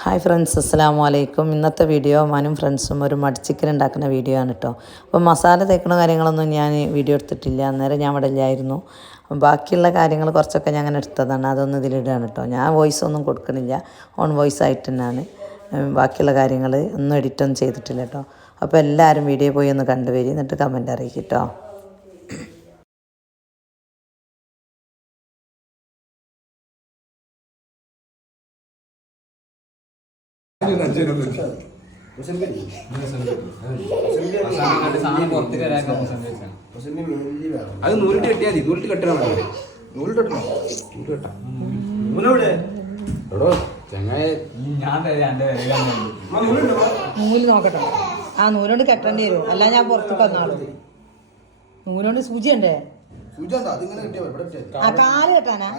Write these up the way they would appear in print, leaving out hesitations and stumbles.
Hi friends, അസ്സലാമു അലൈക്കും. ഇന്നത്തെ വീഡിയോ മനും ഫ്രണ്ട്സും ഒരു മടിച്ചിക്കൻ ഉണ്ടാക്കുന്ന വീഡിയോ ആണ് കേട്ടോ. അപ്പോൾ മസാല തേക്കുന്ന കാര്യങ്ങളൊന്നും ഞാൻ വീഡിയോ എടുത്തിട്ടില്ല, അന്നേരം ഞാൻ ഇവിടെ ഇല്ലായിരുന്നു. ബാക്കിയുള്ള കാര്യങ്ങൾ കുറച്ചൊക്കെ ഞാൻ അങ്ങനെ എടുത്തതാണ്, അതൊന്നും ഇതിലിടുകയാണ് കേട്ടോ. ഞാൻ വോയിസ് ഒന്നും കൊടുക്കണില്ല, ഓൺ വോയിസ് ആയിട്ട് തന്നെയാണ് ബാക്കിയുള്ള കാര്യങ്ങൾ. ഒന്നും എഡിറ്റൊന്നും ചെയ്തിട്ടില്ല കേട്ടോ. അപ്പോൾ എല്ലാവരും വീഡിയോ പോയി ഒന്ന് കണ്ടുവരി, എന്നിട്ട് കമൻറ്റ് അറിയിക്കും കേട്ടോ. അത് നൂലിട്ട് കെട്ടിയാൽ മതി. നൂലിട്ട് കെട്ടണം. നൂല് നോക്കട്ടെ. ആ നൂലോണ്ട് കെട്ടേണ്ടി വരും, അല്ല ഞാൻ പുറത്തേക്ക് വന്നാളൂ. നൂലോണ്ട് സൂചി ഉണ്ടേ. ആ കാല് കെട്ടാനാ?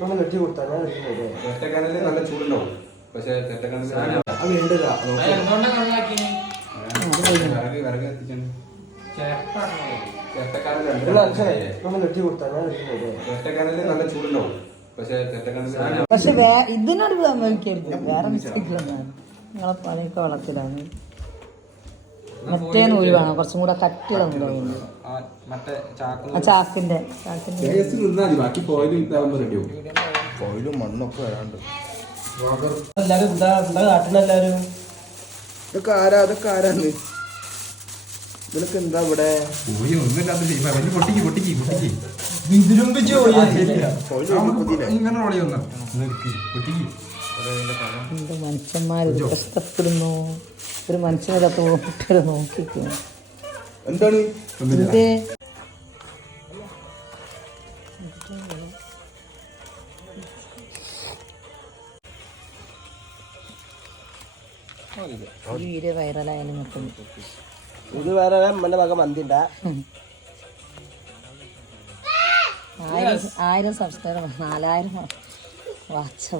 നല്ല ചൂടുണ്ടാവും. പക്ഷെ നല്ല ചൂടുണ്ടാവും. പക്ഷെ ഇതിനോട് സംഭവിക്കരുത്. വേറെ മിസ്റ്റേക്കിലൊന്നാണ്. നിങ്ങളെ പണിയൊക്കെ വെള്ളത്തിലാണ്. മറ്റേ നൂല് വേണം, കുറച്ചും കൂടെ കട്ടിയുള്ള നൂല്. ചാക്കിന്റെ മണ്ണൊക്കെ വരാണ്ട്. കാട്ടണെല്ലാരും ഇതൊക്കെ ആരാന്ന് ഇതിനൊക്കെ എന്താ ഇവിടെ മനുഷ്യന്മാര് കഷ്ടപ്പെടുന്നു. ഒരു മനുഷ്യനെ കുട്ടികളെ നോക്കിക്കുന്നു. എന്താണ് എന്തേ വീഡിയോ വൈറലായാലും നിൽക്കുന്നു. ഇത് വേറെ എന്റെ മകൻ മന്തിണ്ടാ 1000 സബ്സ്ക്രൈബർ, 4000 വാച്ച്.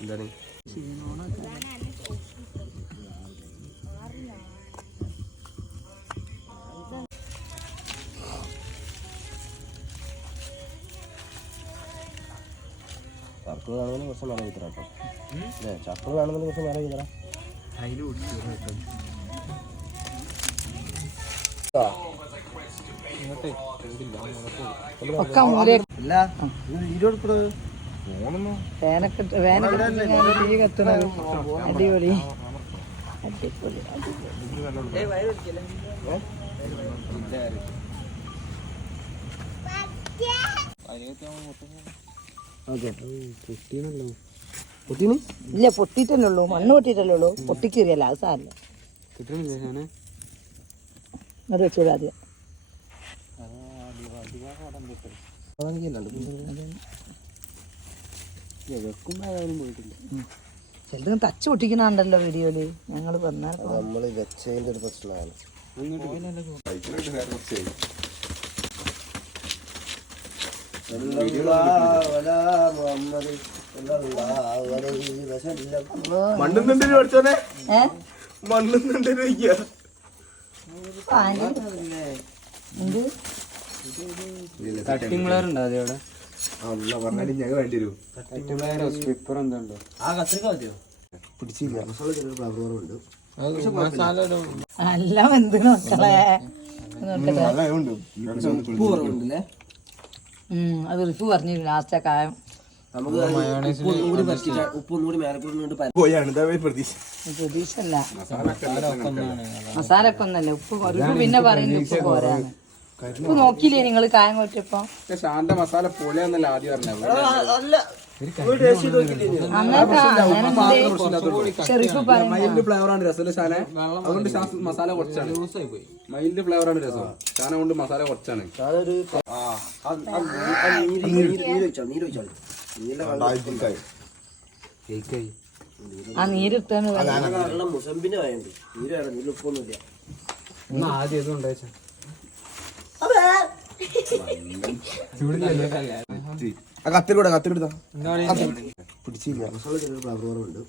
എന്താണ് ചർക്കൾ കാണുന്നതിന് കുറച്ച് മരം വിത്തരാട്ടോ. അല്ലേ, ചർക്കൾ കാണുന്നതിന് കുറച്ച് മരം വിത്തരാ. തീ കത്തുന്നത് അടിപൊളി. ഇല്ല, പൊട്ടിട്ടല്ലേ ഉള്ളൂ. മണ്ണ് പൊട്ടിട്ടല്ലേ ഉള്ളൂ. പൊട്ടിക്കേറിയല്ല, അത് സാരല്ല. അത് വെച്ചോളൂ ആദ്യം. ചിലത് തച്ച് പൊട്ടിക്കുന്നുണ്ടല്ലോ വീഡിയോയില്. ഞങ്ങള് നമ്മള് വെച്ചതിന്റെ ഒരു പ്രശ്നമാണ്. മണ്ണുന്നുണ്ട് പഠിച്ചോനെ, മണ്ണുന്നുണ്ട്. എല്ലാം എന്ത് മക്കളെ, അത് റിഫു പറഞ്ഞു ലാസ്റ്റ് കായം പ്രതീക്ഷല്ല. മസാല ഒക്കെ ഒന്നല്ലേ, ഉപ്പ് പിന്നെ പറയുന്നത് ഉപ്പ് പോരാന്ന്. ഉപ്പ് നോക്കിയില്ലേ നിങ്ങള് കായം കൊറ്റപ്പോ? ശാന്ത മസാല പൊളിയാന്നല്ല ആദ്യം പറഞ്ഞത്. ഷെറീഫ് പറയും മൈൽഡ് ഫ്ലേവറാണ് രസം ഷാനെ, അതുകൊണ്ട് മസാല കുറച്ചാണ്. മൈൽഡ് ഫ്ലേവറാണ് രസം ഷാന, കൊണ്ട് മസാല കുറച്ചാണ്. അതൊരു ആ നീരെടുത്താണ് മുസമ്പിന്റെ വായുണ്ട്, നീരാണ്, നീരുപ്പൊന്നുമില്ല. ആദ്യം ഇത് ഉണ്ടായിച്ച കത്തിലൂടെ പിടിച്ചില്ല. മസാല ചെറിയ ഫ്ലവറുണ്ട്.